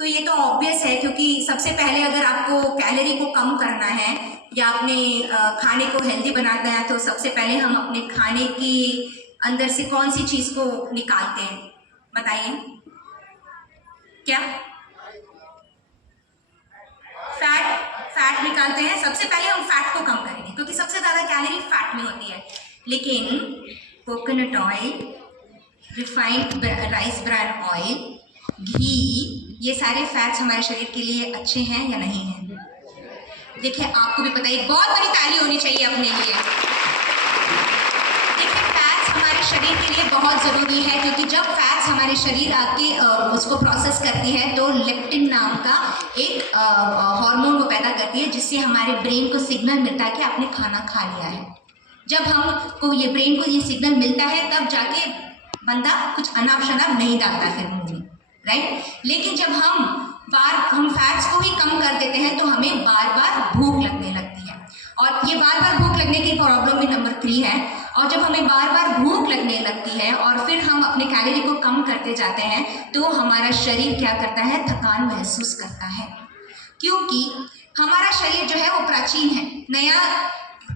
तो ये तो ऑब्वियस है, क्योंकि सबसे पहले अगर आपको कैलोरी को कम करना है या अपने खाने को हेल्दी बनाना है तो सबसे पहले हम अपने खाने की अंदर से कौन सी चीज़ को निकालते हैं, बताइए क्या? फैट निकालते हैं। सबसे पहले हम फैट को कम करेंगे क्योंकि सबसे ज़्यादा कैलोरी फैट में होती है। लेकिन coconut oil, refined rice bran oil, घी, ये सारे फैट्स हमारे शरीर के लिए अच्छे हैं या नहीं हैं? देखिए आपको भी पता है, एक बहुत बड़ी ताली होनी चाहिए अपने लिए। देखिए फैट्स हमारे शरीर के लिए बहुत ज़रूरी है, क्योंकि जब फैट्स हमारे शरीर आके उसको प्रोसेस करती है तो लेप्टिन नाम का एक हार्मोन को पैदा करती है, जिससे हमारे ब्रेन को सिग्नल मिलता है कि आपने खाना खा लिया है। जब हमको ये ब्रेन को ये सिग्नल मिलता है तब जाके बंदा कुछ अनाप शनाप नहीं डालता फिर मुंह में, राइट। लेकिन जब हम फैट्स को ही कम कर देते हैं तो हमें बार बार भूख लगने लगती है, और ये बार बार भूख लगने की प्रॉब्लम भी नंबर 3 है। और जब हमें बार बार भूख लगने लगती है और फिर हम अपने कैलोरी को कम करते जाते हैं तो हमारा शरीर क्या करता है? थकान महसूस करता है, क्योंकि हमारा शरीर जो है वो प्राचीन है, नया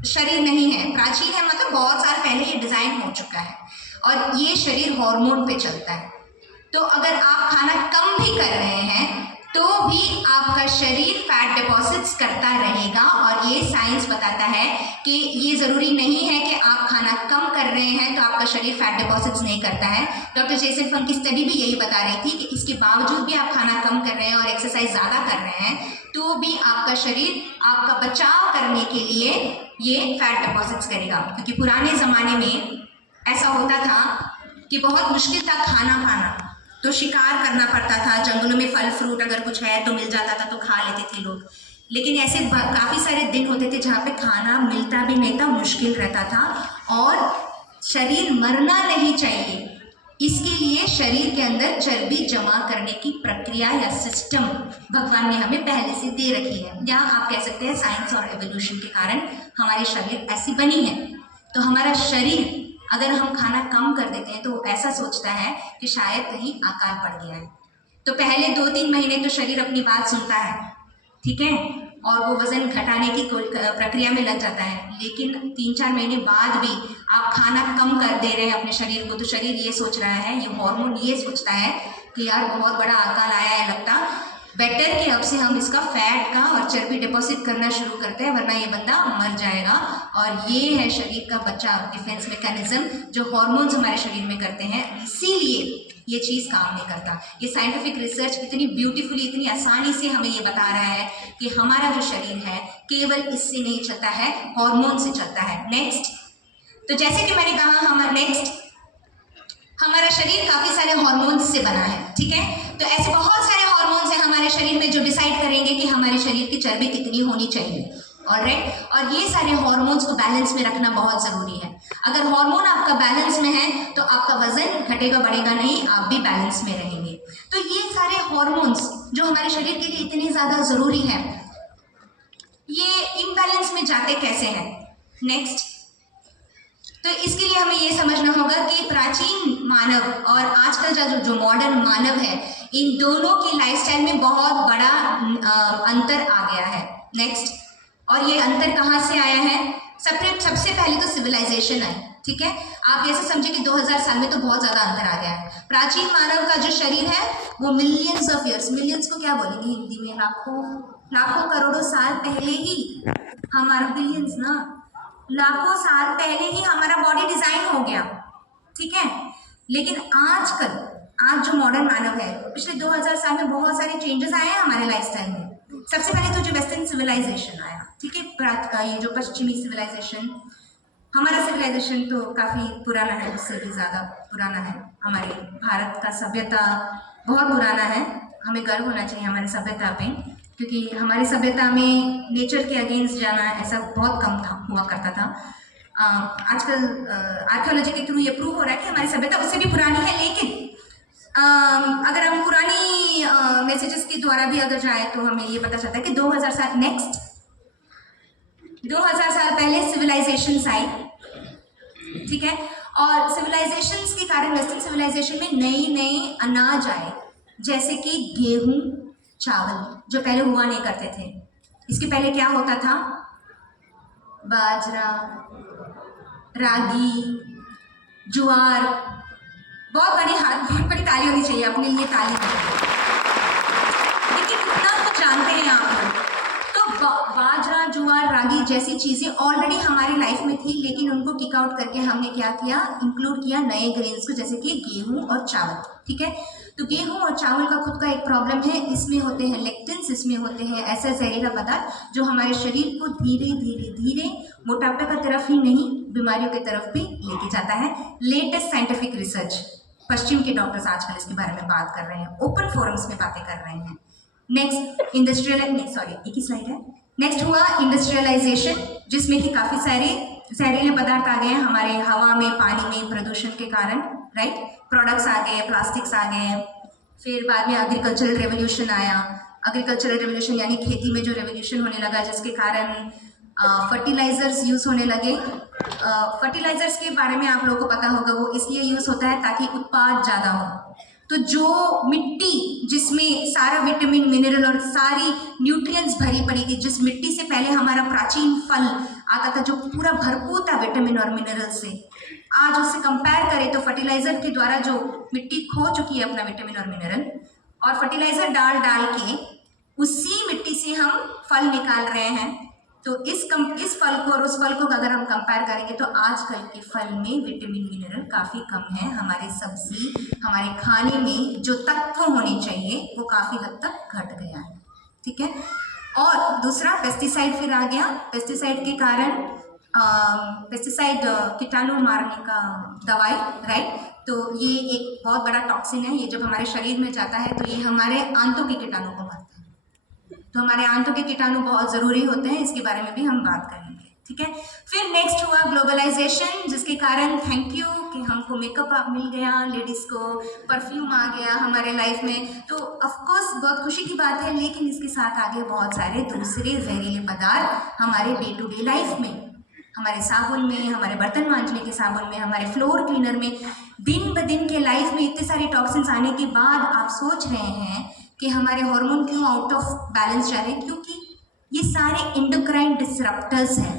शरीर नहीं है। प्राचीन है मतलब बहुत साल पहले ये डिज़ाइन हो चुका है, और ये शरीर हार्मोन पे चलता है। तो अगर आप खाना कम भी कर रहे हैं तो भी आपका शरीर फैट डिपॉजिट्स करता रहेगा, और ये साइंस बताता है कि ये ज़रूरी नहीं है कि आप खाना कम कर रहे हैं तो आपका शरीर फैट डिपॉजिट्स नहीं करता है। डॉक्टर जेसन फंग की स्टडी भी यही बता रही थी कि इसके बावजूद भी आप खाना कम कर रहे हैं और एक्सरसाइज ज़्यादा कर रहे हैं तो भी आपका शरीर आपका बचाव करने के लिए ये फैट डिपॉजिट्स करेगा। क्योंकि पुराने ज़माने में ऐसा होता था कि बहुत मुश्किल था खाना पाना, तो शिकार करना पड़ता था, जंगलों में फल फ्रूट अगर कुछ है तो मिल जाता था तो खा लेते थे लोग। लेकिन ऐसे काफ़ी सारे दिन होते थे जहाँ पे खाना मिलता भी नहीं था, मुश्किल रहता था, और शरीर मरना नहीं चाहिए, इसके लिए शरीर के अंदर चर्बी जमा करने की प्रक्रिया या सिस्टम भगवान ने हमें पहले से दे रखी है, या आप कह सकते हैं साइंस और एवोल्यूशन के कारण हमारी शरीर ऐसी बनी है। तो हमारा शरीर अगर हम खाना कम कर देते हैं तो ऐसा सोचता है कि शायद कहीं आकार पड़ गया है, तो पहले 2-3 महीने तो शरीर अपनी बात सुनता है, ठीक है, और वो वज़न घटाने की प्रक्रिया में लग जाता है। लेकिन 3-4 महीने बाद भी आप खाना कम कर दे रहे हैं अपने शरीर को, तो शरीर ये सोच रहा है, ये हार्मोन ये सोचता है कि यार बहुत बड़ा आकार आया है, लगता बेटर कि अब से हम इसका फैट का और चर्बी डिपॉजिट करना शुरू करते हैं, वरना ये बंदा मर जाएगा। और ये है शरीर का बचाव, डिफेंस मैकेनिज्म जो हार्मोन्स हमारे शरीर में करते हैं, इसीलिए ये चीज़ काम नहीं करता। ये साइंटिफिक रिसर्च इतनी ब्यूटीफुली, इतनी आसानी से हमें ये बता रहा है कि हमारा जो शरीर है केवल इससे नहीं चलता है, हार्मोन से चलता है। नेक्स्ट, तो जैसे कि मैंने कहा हमारा शरीर काफ़ी सारे हार्मोन्स से बना है, ठीक है। तो ऐसे बहुत सारे हार्मोन्स हैं हमारे शरीर में जो डिसाइड करेंगे कि हमारे शरीर की चर्बी कितनी होनी चाहिए, ऑलराइट। और ये सारे हार्मोन्स को बैलेंस में रखना बहुत ज़रूरी है। अगर हार्मोन आपका बैलेंस में है तो आपका वजन घटेगा बढ़ेगा नहीं, आप भी बैलेंस में रहेंगे। तो ये सारे हार्मोन्स जो हमारे शरीर के लिए इतने ज़्यादा ज़रूरी है, ये इम्बैलेंस में जाते कैसे हैं? नेक्स्ट, तो इसके लिए हमें ये समझना होगा कि प्राचीन मानव और आजकल का जो मॉडर्न मानव है, इन दोनों की लाइफस्टाइल में बहुत बड़ा अंतर आ गया है। नेक्स्ट, और ये अंतर कहाँ से आया है? सबसे पहले तो सिविलाइजेशन है, ठीक है। आप ऐसे समझिए कि 2000 साल में तो बहुत ज़्यादा अंतर आ गया है। प्राचीन मानव का जो शरीर है वो मिलियंस ऑफ ईयर्स, मिलियंस को क्या बोलेंगे हिंदी में? लाखों करोड़ों साल पहले ही हमारा, बिलियंस ना, लाखों साल पहले ही हमारा बॉडी डिज़ाइन हो गया, ठीक है। लेकिन आज जो मॉडर्न मानव है, पिछले 2000 साल में बहुत सारे चेंजेस आए हैं हमारे लाइफस्टाइल में। सबसे पहले तो जो वेस्टर्न सिविलाइजेशन आया, ठीक है, ये जो पश्चिमी सिविलाइजेशन, हमारा सिविलाइजेशन तो काफ़ी पुराना है, उससे भी ज़्यादा पुराना है। हमारे भारत का सभ्यता बहुत पुराना है, हमें गर्व होना चाहिए हमारी सभ्यता पे, क्योंकि हमारी सभ्यता में नेचर के अगेंस्ट जाना ऐसा बहुत कम हुआ करता था। आजकल आर्कियोलॉजी के थ्रू ये प्रूव हो रहा है कि हमारी सभ्यता उससे भी पुरानी है। लेकिन अगर हम पुरानी मैसेजेस के द्वारा भी अगर जाए तो हमें ये पता चलता है कि 2000 साल पहले सिविलाइजेशंस आई, ठीक है। और सिविलाइजेशंस के कारण वेस्टर्न सिविलाइजेशन में नए अनाज आए, जैसे कि गेहूँ, चावल जो पहले हुआ नहीं करते थे। इसके पहले क्या होता था? बाजरा, रागी, ज्वार। बहुत बड़ी ताली होनी चाहिए अपने लिए, ताली। लेकिन इतना तो जानते हैं आप लोग, तो बाजरा, ज्वार, रागी जैसी चीज़ें ऑलरेडी हमारी लाइफ में थी, लेकिन उनको किक आउट करके हमने क्या किया? इंक्लूड किया नए ग्रेन्स को, जैसे कि गेहूं और चावल। ठीक है, तो गेहूं और चावल का खुद का एक प्रॉब्लम है, इसमें होते हैं लेक्टिन्स, इसमें होते हैं ऐसा जहरीला पदार्थ जो हमारे शरीर को धीरे धीरे धीरे मोटापे का तरफ ही नहीं, बीमारियों की तरफ भी लेके जाता है। लेटेस्ट साइंटिफिक रिसर्च, पश्चिम के डॉक्टर्स आजकल इसके बारे में बात कर रहे हैं, ओपन फोरम्स में बातें कर रहे हैं। नेक्स्ट एक ही स्लाइड है। नेक्स्ट हुआ इंडस्ट्रियलाइजेशन, जिसमें कि काफ़ी सारे जहरीले पदार्थ आ गए हैं हमारे हवा में, पानी में, प्रदूषण के कारण। राइट, प्रोडक्ट्स आ गए, प्लास्टिक्स आ गए। फिर बाद में एग्रीकल्चरल रेवोल्यूशन आया। एग्रीकल्चरल रेवोल्यूशन यानी खेती में जो रेवोल्यूशन होने लगा, जिसके कारण फर्टिलाइजर्स यूज़ होने लगे। फर्टिलाइजर्स के बारे में आप लोगों को पता होगा, वो इसलिए यूज़ होता है ताकि उत्पाद ज़्यादा हो। तो जो मिट्टी जिसमें सारा विटामिन, मिनरल और सारी न्यूट्रिएंट्स भरी पड़ी थी, जिस मिट्टी से पहले हमारा प्राचीन फल आता था जो पूरा भरपूर था विटामिन और मिनरल से, आज उससे कंपेयर करें तो फर्टिलाइज़र के द्वारा जो मिट्टी खो चुकी है अपना विटामिन और मिनरल, और फर्टिलाइज़र डाल के उसी मिट्टी से हम फल निकाल रहे हैं। तो इस फल को और उस फल को अगर हम कंपेयर करेंगे तो आजकल के फल में विटामिन, मिनरल काफ़ी कम है। हमारी सब्जी, हमारे खाने में जो तत्व होने चाहिए वो काफ़ी हद तक घट गया है। ठीक है, और दूसरा पेस्टिसाइड फिर आ गया। पेस्टिसाइड के कारण पेस्टिसाइड कीटाणु मारने का दवाई, राइट, तो ये एक बहुत बड़ा टॉक्सिन है। ये जब हमारे शरीर में जाता है तो ये हमारे आंतों के कीटाणु को मारता है। तो हमारे आंतों के कीटाणु बहुत ज़रूरी होते हैं, इसके बारे में भी हम बात करेंगे। ठीक है, फिर नेक्स्ट हुआ ग्लोबलाइजेशन, जिसके कारण थैंक यू कि हमको मेकअप मिल गया, लेडीज़ को परफ्यूम आ गया हमारे लाइफ में, तो ऑफकोर्स बहुत खुशी की बात है। लेकिन इसके साथ आगे बहुत सारे दूसरे जहरीले पदार्थ हमारे डे टू डे लाइफ में, हमारे साबुन में, हमारे बर्तन मांजने के साबुन में, हमारे फ्लोर क्लीनर में, दिन ब दिन के लाइफ में इतने सारे टॉक्सिन्स आने के बाद आप सोच रहे हैं कि हमारे हार्मोन क्यों आउट ऑफ बैलेंस जा रहे हैं? क्योंकि ये सारे एंडोक्राइन डिसरप्टर्स हैं।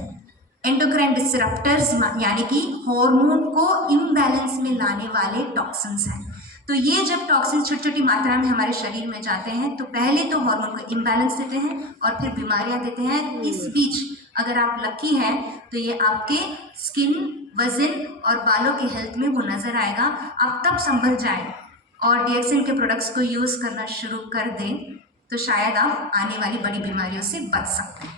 एंडोक्राइन डिसरप्टर्स यानी कि हार्मोन को इम्बैलेंस में लाने वाले टॉक्सिन्स हैं। तो ये जब टॉक्सिन्स छोटी छोटी मात्रा में हमारे शरीर में जाते हैं तो पहले तो हार्मोन को इम्बैलेंस देते हैं और फिर बीमारियां देते हैं। इस बीच अगर आप लकी हैं तो ये आपके स्किन, वजन और बालों के हेल्थ में वो नज़र आएगा। आप तब संभल जाए और डीएक्सएन के प्रोडक्ट्स को यूज़ करना शुरू कर दें तो शायद आप आने वाली बड़ी बीमारियों से बच सकते हैं।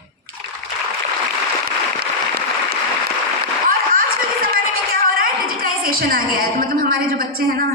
और आजकल के ज़माने में क्या हो रहा है? डिजिटाइजेशन आ गया है। तो मतलब हमारे जो बच्चे हैं ना,